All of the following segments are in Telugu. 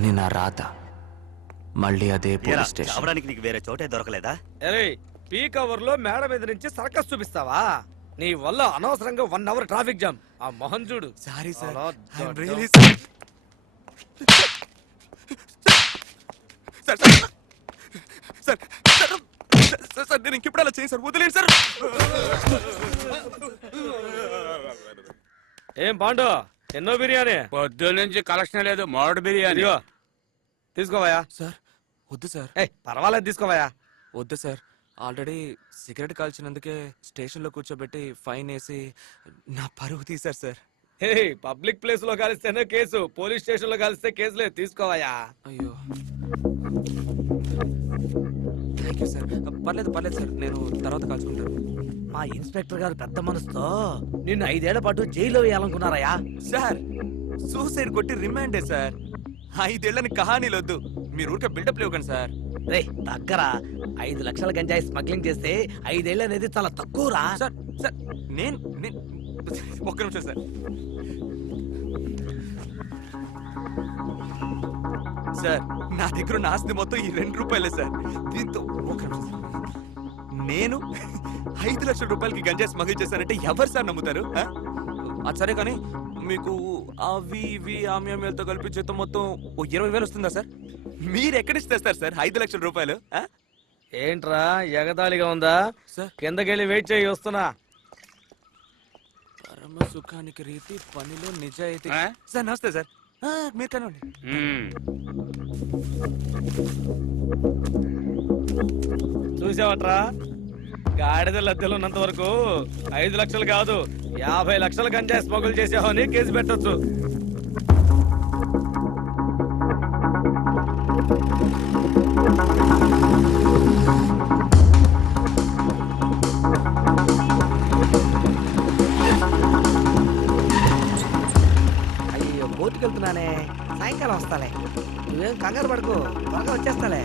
కానీ నా రాత మళ్ళీ అదే పోలీస్ స్టేషన్. అవడానికి నీకు వేరే చోటే దొరకలేదా? అరే పీక్ అవర్ లో మేడ మీద నుంచి సర్కస్ చూపిస్తావా? నీ వల్ల అనవసరంగా 1 అవర్ ట్రాఫిక్ జామ్. ఆ మొహం చూడు. సారీ సార్, సార్ నేను ఇంకెప్పుడు అలా చేయి సార్, వదిలేండి సార్. ఏం పాండు ఎన్నో బిర్యానీ? పొద్దు నుంచి కలెక్షన్ లేదు, మోడల్ బిర్యానీ. తీసుకోవయా? సార్ వద్దు సార్. పర్వాలేదు తీసుకోవయా. వద్దు సార్, ఆల్రెడీ సిగరెట్ కాల్చినందుకే స్టేషన్లో కూర్చోబెట్టి ఫైన్ వేసి నా పరువు తీశారు సార్. పబ్లిక్ ప్లేస్ లో కలిస్తేనే కేసు, పోలీస్ స్టేషన్ లో కలిస్తే కేసు లేదు. తీసుకోవయా. అయ్యో థ్యాంక్ యూ సార్. పర్లేదు పర్లేదు సార్, నేను తర్వాత కాల్చుకుంటాను. మా ఇన్స్పెక్టర్ గారు పెద్ద మనసుతో నిన్ను 5 ఏళ్ల పాటు జైల్లో వేయాలనుకున్నారయ్యా. సార్ సూసైడ్ కొట్టి రిమాండే సార్. 5 ఏళ్ళని కహానీలు వద్దు, మీరు ఊరికే బిల్డప్ లేవకండి సార్. రే దగ్గర 5 లక్షల గంజాయి స్మగ్లింగ్ చేస్తే 5 ఏళ్ళు అనేది చాలా తక్కువరా. సార్ సార్ నేను ఒక్క నిమిషం సార్. సార్ నా దగ్గర ఉన్న ఆస్తి మొత్తం ఈ 2 రూపాయలే సార్. దీంతో ఒక్క నిమిషం సార్. నేను 5 లక్షల రూపాయలకి గంజాయి స్మగిల్ చేశానంటే ఎవరు సార్ నమ్ముతారు? అది సరే కానీ మీకు అవి ఇవి ఆమ్యామ్యాలతో కలిపి చేత మొత్తం 20,000 వస్తుందా సార్? మీరు ఎక్కడిస్తారు సార్ 5 లక్షల రూపాయలు? ఏంట్రా ఎగతాళిగా ఉందా? సార్ కిందకెళ్ళి వెయిట్ చేయి, వస్తున్నా. పరమ సుఖానికి రీతి పనిలో నిజాయితీ. సార్ నమస్తే సార్, మీరు కనండి. చూసావట్రా, గాడిద లద్దెలు ఉన్నంత వరకు 5 లక్షలు కాదు 50 లక్షల గంజాయి స్మగుల్ చేసావని కేసు పెట్టొచ్చు. అయ్యో బోటుకి వెళ్తున్నానే, సాయంకాలం వస్తాలే. నువ్వేం కంగారు పడుకో, త్వరగా వచ్చేస్తాలే.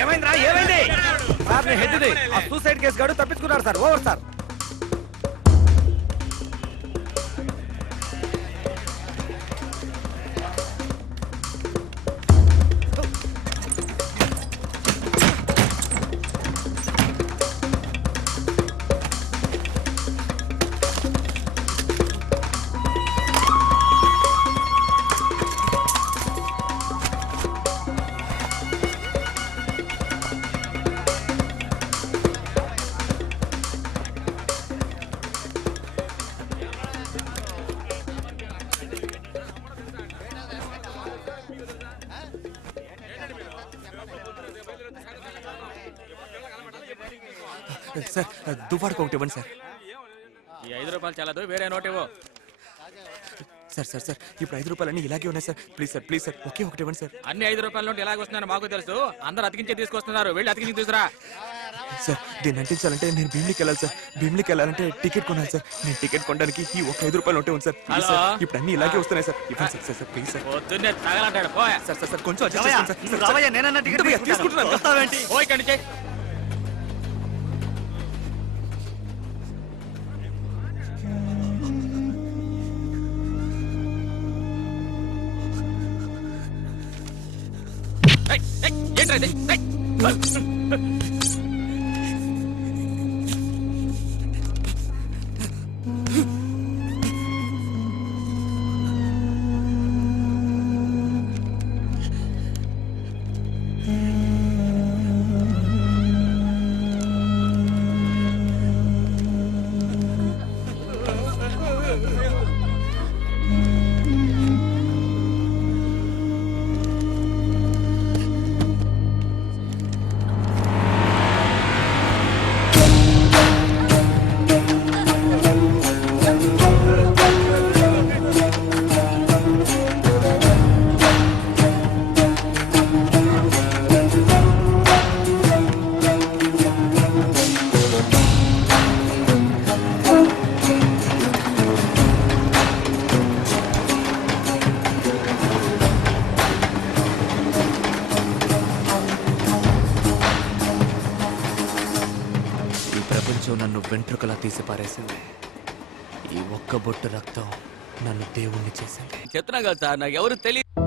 ఏమైందిరా, ఏమైంది? హెడ్ది సూసైడ్ కేసు గాడు తప్పించుకున్నారు సార్. Over sir. సార్ దువ్వాడుకు ఒకటి ఇవ్వండి సార్. ఈ 5 రూపాయలు చాలదు, వేరే నోట్ ఇవ్వు. సార్ సార్ సార్ ఇప్పుడు 5 రూపాయలన్నీ ఇలాగే ఉన్నాయి sir. Please sir, please sir, ఒకే ఒకటి ఇవ్వండి సార్. అన్ని 5 రూపాయల నోట్ ఎలాగ వస్తున్నారో మాకు తెలుసు. అందరు అతికించే తీసుకొస్తున్నారు, వెళ్ళి అతికించి తీసుకురా. సార్ దీన్ని అంటించాలంటే నేను భీమిలికి వెళ్ళాలి సార్. భీమిలికి వెళ్ళాలంటే టికెట్ కొనాలి సార్. నేను టికెట్ కొనడానికి ఈ ఒక 5 రూపాయలు ఉంటే ఉంది సార్. ప్లీజ్ సార్, ఇప్పుడు అన్ని ఇలాగే వస్తున్నాయి సార్. ఇవ్వండి sir. Sir sir please sir. పొద్దున్నే తగలంటాడు. పోయా సార్ సార్ సార్ కొంచెం adjust చేసుకోండి సార్. సార్, రావయ్యా, నేనన్నా టికెట్ తీసుకుంటున్నాను. వస్తావేంటి? ఓ ఇక్కడి నుంచి. ఏంట్రా ఇది? ప్రపంచం నన్ను వెంట్రుకలా తీసి పారేసింది. ఈ ఒక్క బొట్టు రక్తం నన్ను దేవుణ్ణి చేసింది. చెప్తున్నా కదా సార్ నాకు ఎవరు తెలియదు.